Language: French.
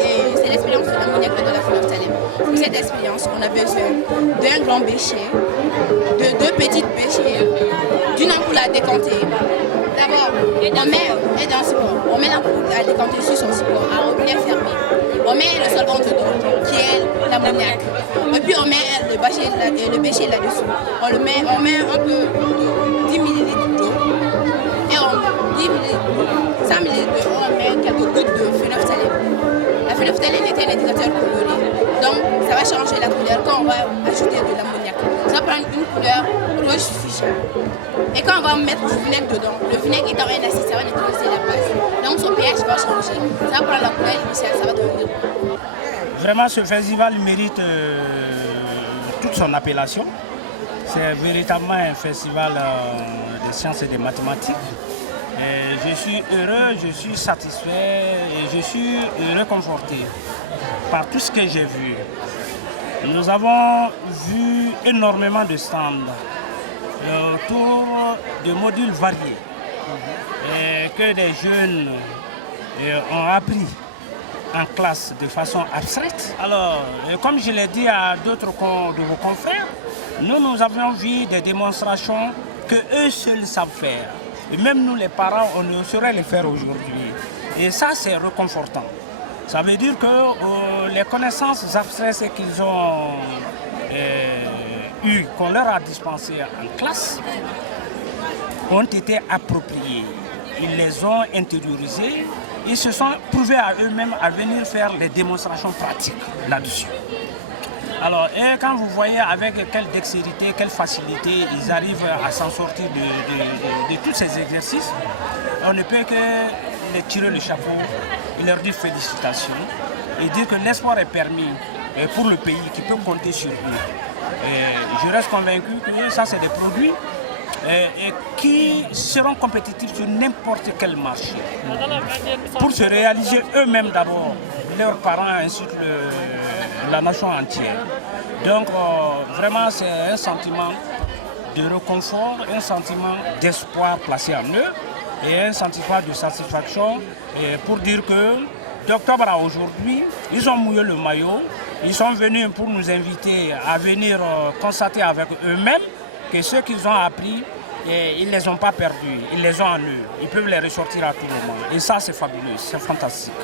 c'est l'expérience de l'ammoniaque de la fleur Salem. Pour cette expérience, on a besoin d'un grand bécher, de deux petites béchers, d'une ampoule à décanter. D'abord, on met l'ampoule à décanter sur son support, à robinet fermé. On met le solvant dedans, qui est l'ammoniaque. Et puis on met le bécher là-dessous. On met un peu de 10 ml d'eau. Et on 10 ml, 100 ml d'eau, on met quelques gouttes de phénolphtalène. La phénolphtalène est un indicateur coloré. Donc ça va changer la couleur quand on va ajouter de l'ammoniaque. Ça va prendre une couleur rouge fuchsia. Et quand on va mettre du vinaigre dedans, le vinaigre étant un acide, ça va neutraliser la base. Donc son pH va changer. Ça va prendre la couleur initiale, ça va devenir. Vraiment, ce festival mérite toute son appellation. C'est véritablement un festival des sciences et des mathématiques. Et je suis heureux, je suis satisfait et je suis réconforté par tout ce que j'ai vu. Nous avons vu énormément de stands autour de modules variés et que des jeunes ont appris en classe de façon abstraite. Alors, comme je l'ai dit à d'autres de vos confrères, nous avons vu des démonstrations que eux seuls savent faire. Et même nous, les parents, on ne saurait les faire aujourd'hui. Et ça, c'est réconfortant. Ça veut dire que les connaissances abstraites qu'ils ont eues, qu'on leur a dispensées en classe, ont été appropriées. Ils les ont intériorisées. Ils se sont trouvés à eux-mêmes à venir faire les démonstrations pratiques là-dessus. Alors, et quand vous voyez avec quelle dextérité, quelle facilité ils arrivent à s'en sortir de tous ces exercices, on ne peut que les tirer le chapeau et leur dire félicitations et dire que l'espoir est permis pour le pays qui peut compter sur eux. Et je reste convaincu que ça, c'est des produits qui seront compétitifs sur n'importe quel marché. Pour se réaliser eux-mêmes d'abord, leurs parents ainsi que la nation entière. Donc vraiment c'est un sentiment de réconfort, un sentiment d'espoir placé en eux et un sentiment de satisfaction pour dire que d'octobre à aujourd'hui, ils ont mouillé le maillot, ils sont venus pour nous inviter à venir constater avec eux-mêmes que ce qu'ils ont appris, ils ne les ont pas perdus, ils les ont en eux. Ils peuvent les ressortir à tout moment. Et ça, c'est fabuleux, c'est fantastique.